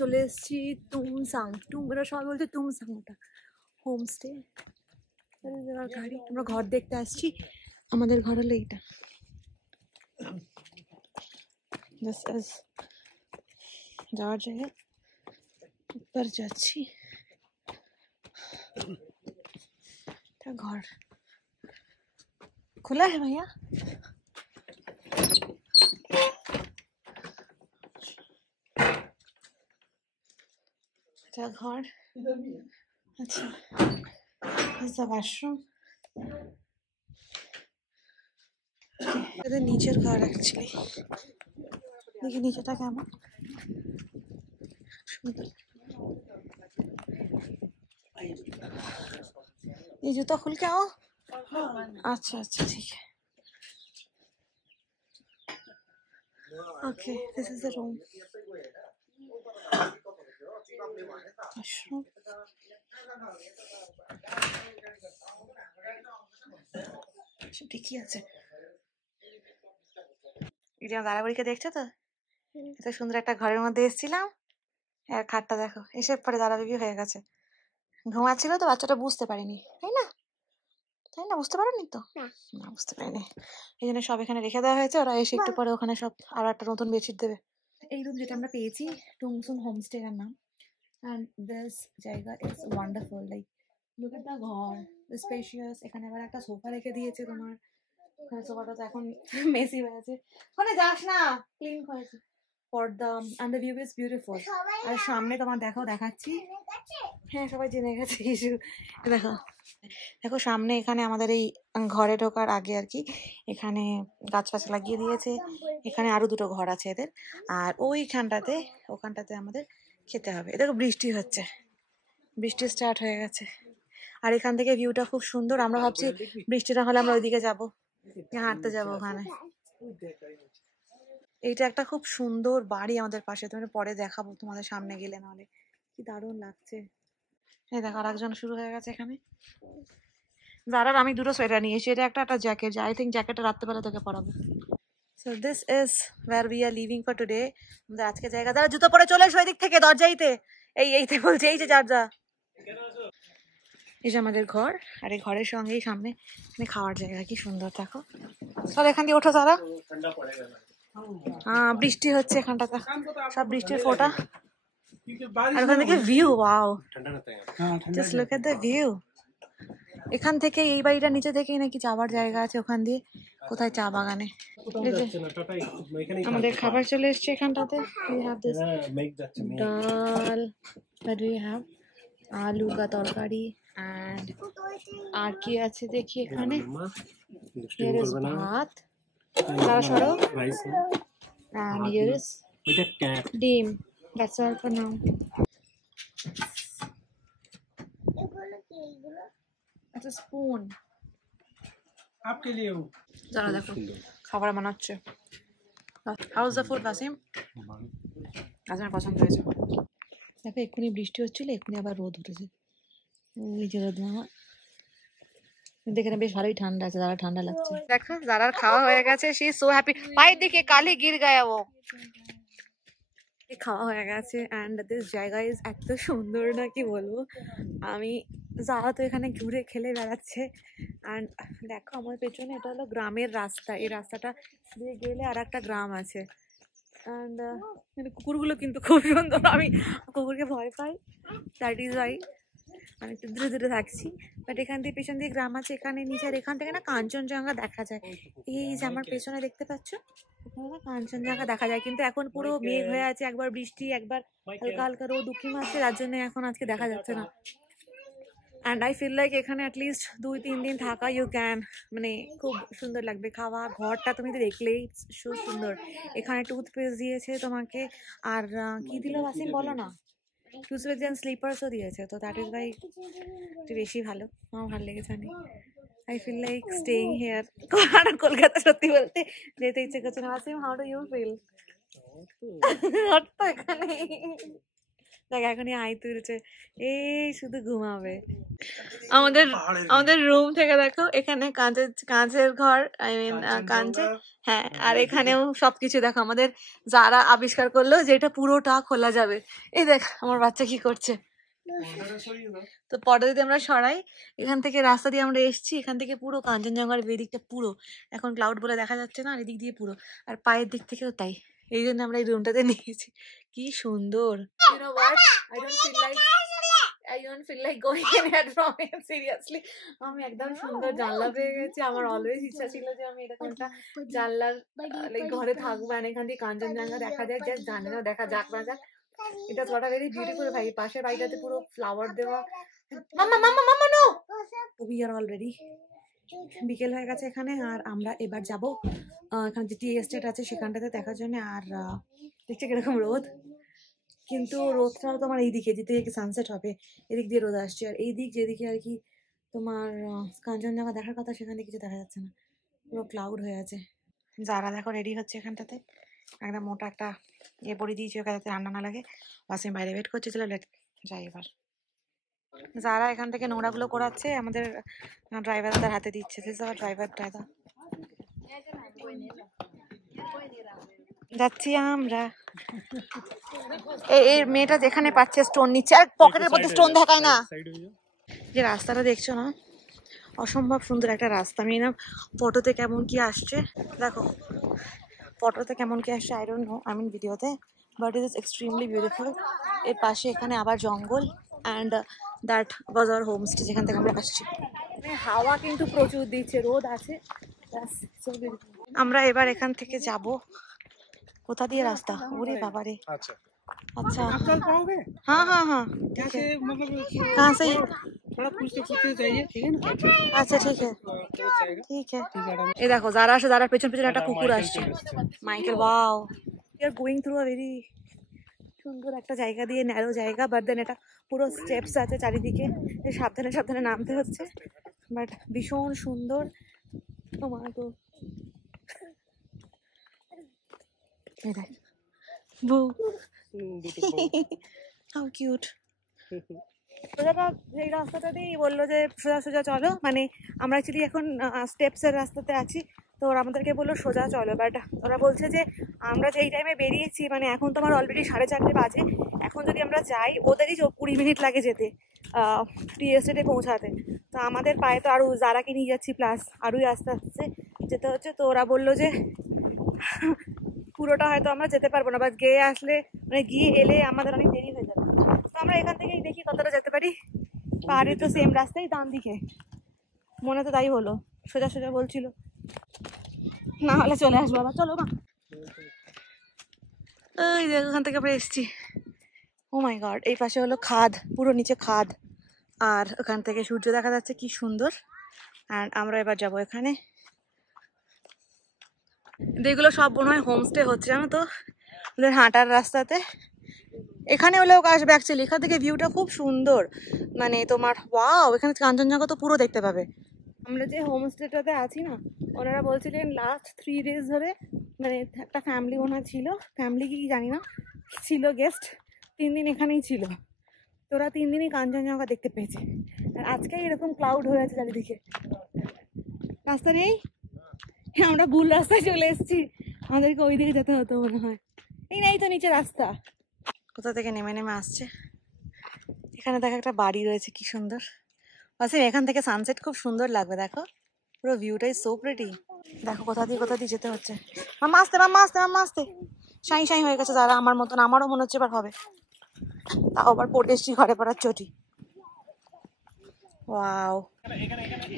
চলে এসেছি তুমসাং। এরা সবাই বলছে তুমসাং, ওটা হোমস্টে। গাড়ি, আমরা ঘর দেখতে আসছি। আমাদের ঘর হলো এইটা। যাওয়ার জায়গা, উপর যাচ্ছি। घर खुला है भैया? घर, अच्छा, वॉशरूम। नीचे घर एक्चुअली, देखिए नीचे था केमन सुंदर। ये जूता खुल के आओ। अच्छा अच्छा ठीक है। Okay, this is the room. Washroom. ঠিকই আছে। এটা দাঁড়াবাড়িকে দেখছো তো? এত সুন্দর একটা ঘরের মধ্যে এসেছিলাম, আর খাটটা দেখো, এসে পরে দাঁড়াবেবি হয়ে গেছে। ঘুমাচ্ছিল তো বাচ্চাটা, বুঝতে পারিনি, তাই না? তাই না, বুঝতে পারেনি তো? না বুঝতে পারিনি, এই জন্য সব এখানে রেখে দেওয়া হয়েছে। ওরা এসে একটু পরে ওখানে সব আরো একটা নতুন বেডশিট দেবে। এই রুম যেটা আমরা পেয়েছি, টুমসুং হোমস্টে এর নাম। And this জায়গা is wonderful, like look at the ঘর, spacious। এখানে আবার একটা সোফা রেখে দিয়েছে তোমার। ওখানে সোফাটা তো এখন মেসি হয়ে আছে, ওখানে যাস না, ক্লিন হয়েছে। পর্দা, and the view is beautiful। আর সামনে তোমার দেখো, দেখাচ্ছি। হ্যাঁ সবাই জেনে গেছে কিছু। দেখো দেখো সামনে, এখানে আমাদের এই ঘরে ঢোকার আগে আর কি, এখানে গাছ ফাছ লাগিয়ে দিয়েছে। এখানে আরো দুটো ঘর আছে এদের, আর ওইখানটাতে, ওখানটাতে আমাদের খেতে হবে। দেখো বৃষ্টি হচ্ছে, বৃষ্টি স্টার্ট হয়ে গেছে। আর এখান থেকে ভিউটা খুব সুন্দর। আমরা ভাবছি বৃষ্টি না হলে আমরা ওইদিকে যাবো, হাঁটতে যাবো ওখানে। এইটা একটা খুব সুন্দর বাড়ি আমাদের পাশে, তুমি পরে দেখাবো তোমাদের সামনে গেলে, নাহলে কি দারুণ লাগছে। এই দেখো আর একজন শুরু হয়ে গেছে এখানে। যারার আমি দুটো সোয়েটার নিয়েছি, এটা একটা জ্যাকেট। আই থিঙ্ক জ্যাকেটটা রাত্রেবেলা তোকে পরাবো। So this is wire we are living for today. আমাদের আজকে জায়গা। যারা জুতো পরে চলে এসো এদিক থেকে, দরজাইতে, এইতে বলছে, এই যে যারজা। এই যে আমাদের ঘর, আর এই ঘরের সঙ্গেই সামনে খাওয়ার জায়গা, কি সুন্দর দেখো। চল এখান দিয়ে ওঠো তারা। হ্যাঁ বৃষ্টি হচ্ছে এখানটাতে, সব বৃষ্টির ফোঁটা। আর ওখান থেকে view, wow, just look at the view. এখান থেকে এই বাড়িটা নিচে থেকেই নাকি যাওয়ার জায়গা আছে ওখান দিয়ে, কোথায় চা বাগানে। আমাদের খাবার চলে এসছে এখানটাতে। we have this ডাল, that we have আলু কা তরকারি, and আর কি আছে দেখি এখানে, here is ভাত, তারা সরো, and here is ডিম। That's all for now. It's a spoon. आपके लिए हूँ। যারা দেখো খাবার বানাচ্ছে। How is the food, Wasim? আমার পছন্দ হয়েছে। দেখো এক্ষুনি বৃষ্টি হচ্ছিল, এক্ষুনি আবার রোদ উঠেছে, নিচে রোদ নামা। দেখে বেশ ভালোই ঠান্ডা আছে, যারা ঠান্ডা লাগছে। দেখো যারার খাওয়া হয়ে গেছে, she is so happy। ভাই দেখে কালি গির গায়া ও। খাওয়া হয়ে গেছে, অ্যান্ড দিস জায়গা ইজ এত সুন্দর না কি বলবো আমি। যারা তো এখানে ঘুরে খেলে বেড়াচ্ছে। অ্যান্ড দেখো আমার পেছনে, এটা হলো গ্রামের রাস্তা। এই রাস্তাটা দিয়ে গেলে আর একটা গ্রাম আছে। অ্যান্ড কুকুরগুলো কিন্তু খুব সুন্দর। আমি কুকুরকে ভয় পাই, দ্যাট ইজ ওয়াই আমি একটু দূরে দূরে থাকছি। বাট এখান দিয়ে পেছন দিয়ে গ্রাম আছে, এখানে নিচে। আর এখান থেকে না কাঞ্চনজঙ্ঘা দেখা যায়। এই যে আমার পেছনে দেখতে পাচ্ছ, এখানে না কাঞ্চনজঙ্ঘা দেখা যায়। কিন্তু এখন পুরো মেঘ হয়ে আছে, একবার বৃষ্টি, একবার হালকা হালকা রোদ উঁকি মারছে, যার জন্য এখন আজকে দেখা যাচ্ছে না। অ্যান্ড আই ফিল লাইক এখানে অ্যাটলিস্ট 2-3 দিন থাকা ইউ ক্যান, মানে খুব সুন্দর লাগবে। খাওয়া, ঘরটা তুমি তো দেখলেই খুব সুন্দর। এখানে টুথপেস্ট দিয়েছে তোমাকে, আর কি দিল ওয়াসিম বলো না? টুথপেস্ট অ্যান্ড স্লিপার্সও দিয়েছে, তো দ্যাট ইজ ভাই একটু বেশি ভালো। আমার ভালো লেগেছে অনেক। I feel like staying here. Kolkata সত্যি বলতে যেতে ইচ্ছে করছে না। Wasim, how do you feel? এখানে দেখ এখনই হাই তুলছে, এই শুধু ঘুমাবে। আমাদের আমাদের রুম থেকে দেখো এখানে কাঁচের ঘর, আই মিন কাঁচে, হ্যাঁ। আর এখানেও সবকিছু দেখো আমাদের যারা আবিষ্কার করলো যে এটা পুরোটা খোলা যাবে। এই দেখ আমার বাচ্চা কি করছে। তো পরে যদি আমরা সরাই, এখান থেকে রাস্তা দিয়ে আমরা এসেছি, এখান থেকে পুরো কাঞ্চনজঙ্ঘার এদিকটা পুরো এখন ক্লাউড বলে দেখা যাচ্ছে না, আর এদিক দিয়ে পুরো, আর পায়ের দিক থেকেও তাই। এই জন্য আমরা এই রুমটাতে নিয়েছি। কি সুন্দর। You know what? I don't feel like going ahead from here, seriously. আমি একদম সুন্দর জানলা পেয়ে গেছি। আমার অলওয়েজ ইচ্ছা ছিল যে আমি এরকম একটা জানলার ঘরে থাকবো, আর এখান থেকে কাঞ্চনজঙ্ঘা দেখা যায়। জাস্ট জানি না, দেখা যাক না যাক। এটা কটা ভেরি বিউটিফুল ভাই। পাশের বাড়িটাতে পুরো ফ্লাওয়ার দেওয়া। মাম্মা মাম্মা মাম্মা নো, উই আর অলরেডি বিকেল হয়ে গেছে এখানে। আর আমরা এবার যাবো এখানে যে টি এস্টেট আছে সেখানটাতে দেখার জন্য। আর দেখছি কিরকম রোদ, কিন্তু রোদটাও তোমার এইদিকে যেদিকে সানসেট হবে এদিক দিয়ে রোদ আসছে, আর এই দিক যেদিকে আর কি তোমার কাঞ্চনজঙ্ঘা দেখার কথা সেখানে কিছু দেখা যাচ্ছে না, পুরো ক্লাউড হয়ে আছে। যারা দেখো রেডি হচ্ছে এখানটাতে, একদম মোটা একটা ইয়ে পরে দিয়েছি ওখানে যাতে রান্না না লাগে। বাসে বাইরে ওয়েট করছে, চলো লেট যাই এবার। যারা এখান থেকে নোংরাগুলো করাচ্ছে আমাদের ড্রাইভার তার হাতে দিচ্ছে। ড্রাইভার যাচ্ছি আমরা। এই মেয়েটা যেখানে পাচ্ছে স্টোন নিচ্ছে, আর পকেটের মধ্যে স্টোন দেখায় না। যে রাস্তাটা দেখছো না, অসম্ভব সুন্দর একটা রাস্তা। আমি না ফটোতে কেমন কি আসছে দেখো, ফটোতে কেমন কি আসছে I don't know, I mean ভিডিওতে, but it is extremely beautiful. এর পাশে এখানে আবার জঙ্গল, and that was our homestay যেখান থেকে আমরা আসছি। হাওয়া কিন্তু প্রচুর দিচ্ছে, রোদ আছে। আমরা এবার এখান থেকে যাব কোথা দিয়ে রাস্তা, ওরে বাবারে। अच्छा आप चल पाओगे? हाँ हाँ हाँ कैसे, मतलब कहाँ से थोड़ा पूछते जाइए, ठीक है ना? अच्छा ठीक है ठीक है। এই দেখো যারা আসে, যারা পেছন পেছন একটা কুকুর আসছে Michael. Wow, we are going through a very সুন্দর একটা জায়গা দিয়ে, ন্যারো জায়গা, বাট দেন এটা পুরো স্টেপস আছে চারিদিকে, সাবধানে সাবধানে নামতে হচ্ছে, বাট ভীষণ সুন্দর। তোমার তো এই দেখ বউ, হাউ কিউট। সোজাটা এই রাস্তাটা দিয়েই বললো যে সোজা সোজা চলো, মানে আমরা অ্যাকচুয়ালি এখন স্টেপসের রাস্তাতে আছি, তো ওরা আমাদেরকে বললো সোজা চলো, বাট ওরা বলছে যে আমরা যেই টাইমে বেরিয়েছি, মানে এখন তোমার অলরেডি 4:30 বাজে, এখন যদি আমরা যাই ওদেরই 20 মিনিট লাগে যেতে টি এস্টেটে পৌঁছাতে। তো আমাদের পায়ে তো আরও যারাকে নিয়ে যাচ্ছি প্লাস আরোই আস্তে আস্তে যেতে হচ্ছে। তো ওরা বললো যে পুরোটা হয়তো আমরা যেতে পারবো না, বাট গিয়ে আসলে মানে গিয়ে এলে আমাদের অনেক দেরি হয়ে যাবে। তো আমরা এখান থেকেই দেখি কতটা যেতে পারি। পাহাড়ে তো সেম রাস্তাই, ডান দিকে, মনে তো তাই হলো, সোজা সোজা বলছিল, না হলে চলে আসবো আবার। চলো মা, ওই দেখ ওখান থেকে আমরা এসছি। ও মাই গড, এই পাশে হলো খাদ, পুরো নিচে খাদ, আর ওখান থেকে সূর্য দেখা যাচ্ছে কি সুন্দর। অ্যান্ড আমরা এবার যাবো এখানে। এগুলো সব মনে হয় হোমস্টে হচ্ছে, জানো তো, ওদের হাঁটার রাস্তাতে। এখানে লোক আসবে অ্যাকচুয়ালি, এখান থেকে ভিউটা খুব সুন্দর, মানে তোমার ওয়াও, এখানে কাঞ্চনজঙ্ঘা তো পুরো দেখতে পাবে। আমরা যে হোমস্টেটাতে আছি না, ওনারা বলছিলেন লাস্ট 3 days ধরে, মানে একটা ফ্যামিলি ওনার ছিল, ফ্যামিলি কি জানি না, ছিল গেস্ট, 3 দিন এখানেই ছিল। তোরা 3 দিনই কাঞ্চনজঙ্ঘা দেখতে পেয়েছে। আর আজকে এরকম ক্লাউড হয়ে আছে চারিদিকে। রাস্তা নেই, আমরা ভুল রাস্তায় চলে এসেছি, আমাদেরকে ওই দিকে যেতে হতো মনে হয়। এই নেই তো নিচে রাস্তা, কোথা থেকে নেমে নেমে আসছে। এখানে দেখো একটা বাড়ি রয়েছে, কি সুন্দর। আচ্ছা এখান থেকে সানসেট খুব সুন্দর লাগবে, দেখো পুরো ভিউটাই সো প্রিটি। দেখো কোথা দিয়ে যেতে হচ্ছে। মাম্মা আসতে, মাম্মা আসতে, মাম্মা আসতে। শাই শাই হয়ে গেছে যারা আমার মতন, আমারও মনে হচ্ছে এবার হবে, তাও আবার পড়ে এসছি ঘরে পড়ার চটি। ওয়াও,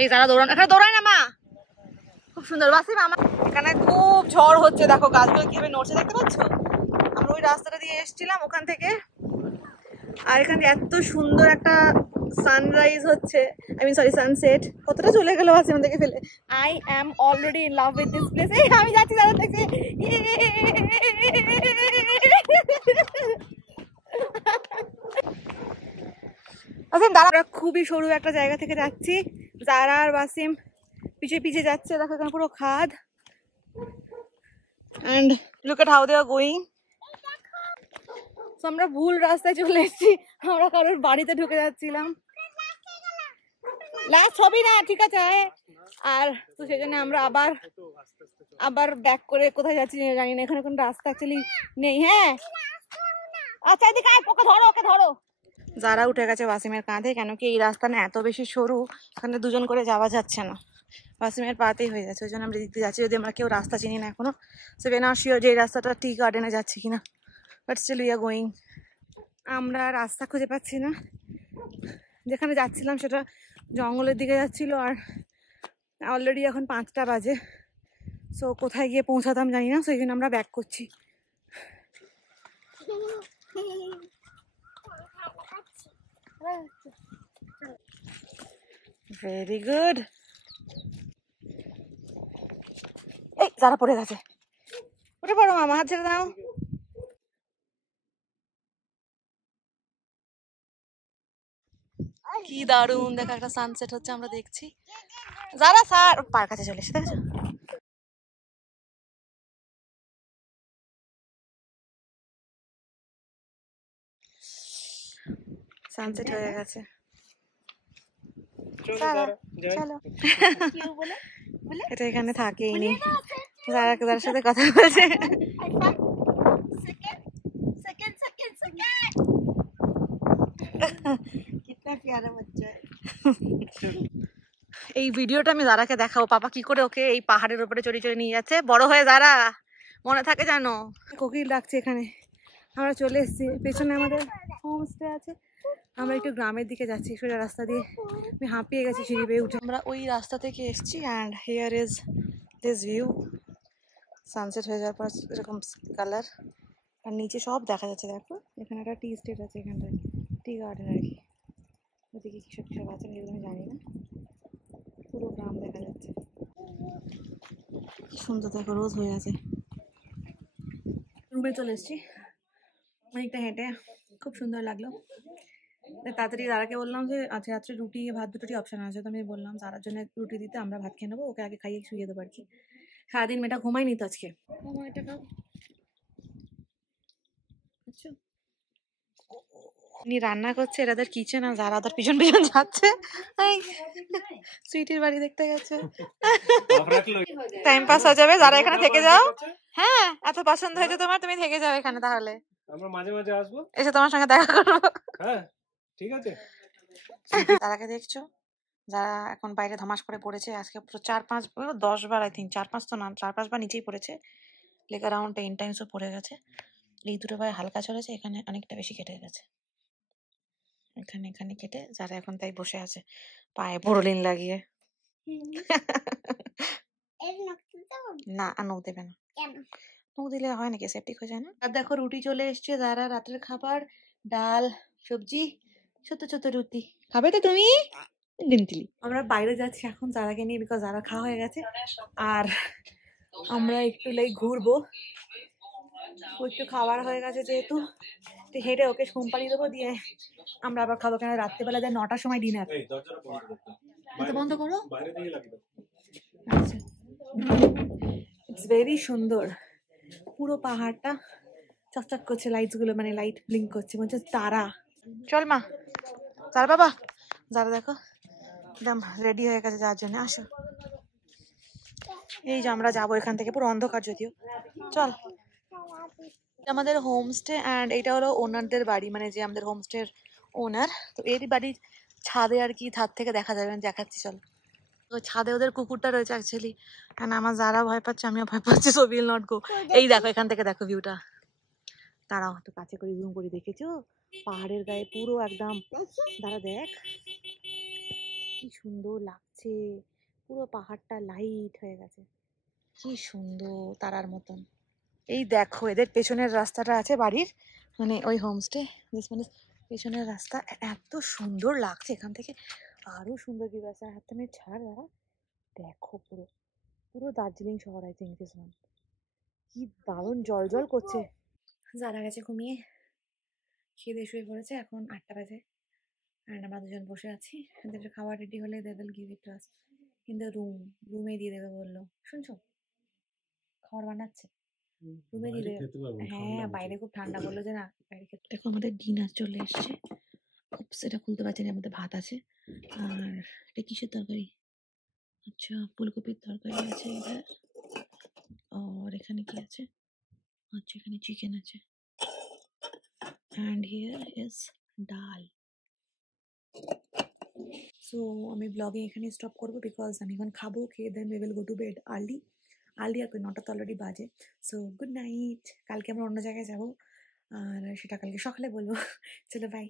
এই যারা দৌড়ানো, এখানে দৌড়ায় না মা, খুব সুন্দর। বাসি মামা, এখানে খুব ঝড় হচ্ছে, দেখো গাছগুলো কিভাবে নড়ছে দেখতে পাচ্ছ। আমরা ওই রাস্তাটা দিয়ে এসেছিলাম ওখান থেকে, আর এখানে এত সুন্দর একটা সানরাইজ হচ্ছে, আই মিন সরি সানসেট। কতটা চলে গেল আছে আমাদেরকে ফেলে। I am already in love with this place. এই আমি যাচ্ছি দাদা দেখছি। আসেন দাঁড়া, আমরা খুবই সরু একটা জায়গা থেকে যাচ্ছি, যারা আর বাসিম পিছিয়ে পিছিয়ে যাচ্ছে। দেখো এখানে পুরো খাদ, and look at how they are going. তো আমরা ভুল রাস্তায় চলে এসেছি, আমরা কারোর বাড়িতে ঢুকে যাচ্ছিলাম। লাস্ট হবি না, ঠিক আছে। আর তো সেই জন্য আমরা আবার ব্যাক করে কোথায় যাচ্ছি জানি না, এখানে কোনো রাস্তা অ্যাকচুয়ালি নেই। হ্যাঁ আচ্ছা এদিকে আয়, ওকে ধরো ওকে ধরো। যারা উঠে গেছে ওয়াসিমের কাঁধে, কেন কি এই রাস্তা না এত বেশি সরু, এখানে দুজন করে যাওয়া যাচ্ছে না, ওয়াসিমের পাতেই হয়ে যাচ্ছে। ওই জন্য আমরা দিতে যাচ্ছি, যদি আমরা কেউ রাস্তা চিনি না এখনো। So we are not sure যে এই রাস্তাটা টি গার্ডেনে যাচ্ছে কিনা, but still we are going. আমরা রাস্তা খুঁজে পাচ্ছি না, যেখানে যাচ্ছিলাম সেটা জঙ্গলের দিকে যাচ্ছিল, আর অলরেডি এখন 5টা বাজে। সো কোথায় গিয়ে পৌঁছাতাম জানি না, সেই জন্য আমরা ব্যাক করছি। Very good. এই যারা পড়ে গেছে, উঠে পড়ো মামা, হাত ছেড়ে দাও। কি দারুণ দেখো, একটা সানসেট হচ্ছে আমরা দেখছি। যারা স্যার পার কাছে চলে এসে দেখছো, সানসেট হয়ে গেছে। চলো এটা এখানে থাকেই নি, যার সাথে কথা বলছে। এই ভিডিওটা আমি যারাকে দেখাবো, পাপা কি করে ওকে এই পাহাড়ের উপরে চড়ে চড়ে নিয়ে যাচ্ছে, বড় হয়ে যারা মনে থাকে জানো। কোকিল ডাকছে এখানে, আমরা চলে এসেছি, পেছনে আমাদের হোমস্টে আছে। আমরা একটু গ্রামের দিকে যাচ্ছি সোজা রাস্তা দিয়ে, আমি হাঁপিয়ে গেছি সিঁড়ি বেয়ে উঠে। আমরা ওই রাস্তা থেকে এসেছি, and here is this view. Sunset হয়ে যাওয়ার পর এরকম কালার, আর নিচে সব দেখা যাচ্ছে। দেখো এখানে একটা টি স্টেট আছে, এখানটায় টি গার্ডেন আর কি। ওদিকে কিসব কিসব আছে যেগুলো আমি জানি না, পুরো গ্রাম দেখা যাচ্ছে। কি সুন্দর দেখো, রোজ হয়ে আছে। রুমে চলে এসেছি, অনেকটা হেঁটে, খুব সুন্দর লাগলো। তাড়াতাড়ি দাদাকে বললাম যে আচ্ছা রাত্রে রুটি ভাত দুটোই অপশন আছে, তো আমি বললাম যারার জন্য রুটি দিতে, আমরা ভাত খেয়ে নেবো, ওকে আগে খাইয়ে শুয়ে দেবো আর কি। সারাদিন মেয়েটা ঘুমাইনি তো আজকে। উনি রান্না করছে, এরাদের কিচেন, আর যারা ওদের পিছন পিছন যাচ্ছে সুইটির বাড়ি দেখতে গেছে। টাইম পাস হয়ে যাবে, যারা এখানে থেকে যাও। হ্যাঁ এত পছন্দ হয়েছে তোমার, তুমি থেকে যাও এখানে, তাহলে আমরা মাঝে মাঝে আসবো, এসে তোমার সঙ্গে দেখা করবো। হ্যাঁ ঠিক আছে। তারাকে দেখছো, যারা এখন বাইরে ধমাস করে পড়েছে আজকে, পুরো 4-5 10 বার, আই থিঙ্ক 4-5 তো না, 4-5 বার নিচেই পড়েছে। লেক অ্যারাউন্ড 10 টাইমসও পড়ে গেছে। এই দুটো পায়ে হালকা চলেছে, এখানে অনেকটা বেশি কেটে গেছে, এখানে এখানে কেটে। যারা এখন তাই বসে আছে পায়ে বোরোলিন লাগিয়ে। না আর নখ দেবে না, নখ দিলে হয় নাকি, সেপটিক হয়ে যায় না। আর দেখো রুটি চলে এসছে, যারা রাতের খাবার, ডাল সবজি, ছোট ছোট রুটি। খাবে তো তুমি? ডিমতিলি। আমরা বাইরে যাচ্ছি এখন যারাকে নিয়ে, বিকজ যারা খাওয়া হয়ে গেছে, আর আমরা একটু ঘুরবো। ও একটু খাবার হয়ে গেছে যেহেতু, তো হেঁটে ওকে ঘুম পাড়িয়ে দেবো, দিয়ে আমরা আবার খাবো, কেন রাত্রেবেলা যায় 9টার সময় ডিনার। এটা বন্ধ করো। আচ্ছা ইটস ভেরি সুন্দর, পুরো পাহাড়টা চকচক করছে লাইটস গুলো, মানে লাইট ব্লিঙ্ক করছে, মনে হচ্ছে তারা। চল মা, যার বাবা, যারা দেখো একদম রেডি হয়ে গেছে যাওয়ার জন্য, আসো। এই যে আমরা যাবো এখান থেকে, পুরো অন্ধকার যদিও। চল, আমাদের হোমস্টে, অ্যান্ড এটা হলো ওনারদের বাড়ি, মানে যে আমাদের হোমস্টের ওনার। তো এর বাড়ির ছাদে আর কি, ছাদ থেকে দেখা যাবে, দেখাচ্ছি চল। ওই ছাদে ওদের কুকুরটা রয়েছে অ্যাকচুয়ালি, অ্যান্ড আমার যারা ভয় পাচ্ছে, আমিও ভয় পাচ্ছি, সো উইল নট গো। এই দেখো এখান থেকে দেখো ভিউটা, দাঁড়াও একটু কাছে করে জুম করে, দেখেছো পাহাড়ের গায়ে পুরো একদম, দাঁড়া দেখ কি সুন্দর লাগছে, পুরো পাহাড়টা লাইট হয়ে গেছে, কি সুন্দর তারার মতন। এই দেখো এদের পেছনের রাস্তাটা আছে বাড়ির, মানে ওই হোমস্টে, মানে পেছনের রাস্তা এত সুন্দর লাগছে এখান থেকে, আরো সুন্দর ভিউ আছে। আর হাতে ছাড়, দাঁড়া দেখো পুরো পুরো দার্জিলিং শহর, আই থিঙ্ক দিস ওয়ান। কি দারুণ জল জল করছে। যারা গেছে ঘুমিয়ে, খেয়ে শুয়ে পড়েছে, এখন 8টা বাজে, অ্যান্ড আমরা দুজন বসে আছি। এদের খাবার রেডি হলে they will give it to us in the রুমে দিয়ে দেবে বললো, শুনছো খাবার বানাচ্ছে। রুমে বাইরে দিলে খেতে পারবো, ঠান্ডা হ্যাঁ প্রচুর। বাইরে খুব ঠান্ডা বললো যে না বাইরে খেতে। দেখো আমাদের ডিনার চলে এসছে। সেটা খুলতে পারছি না, এর মধ্যে ভাত আছে আর এটা কিসের তরকারি, আচ্ছা ফুলকপির তরকারি আছে এটা, আর এখানে কি আছে, আচ্ছা এখানে চিকেন আছে, and here is dal. So আমি ব্লগিং এখানে স্টপ করবো বিকজ আমি এখন খাবো, খেয়ে then we will go to bed early. Early আর কি, 9টা তো অলরেডি বাজে। সো গুড নাইট, কালকে আমরা অন্য জায়গায় যাবো আর সেটা কালকে সকালে বলবো। চলো বাই।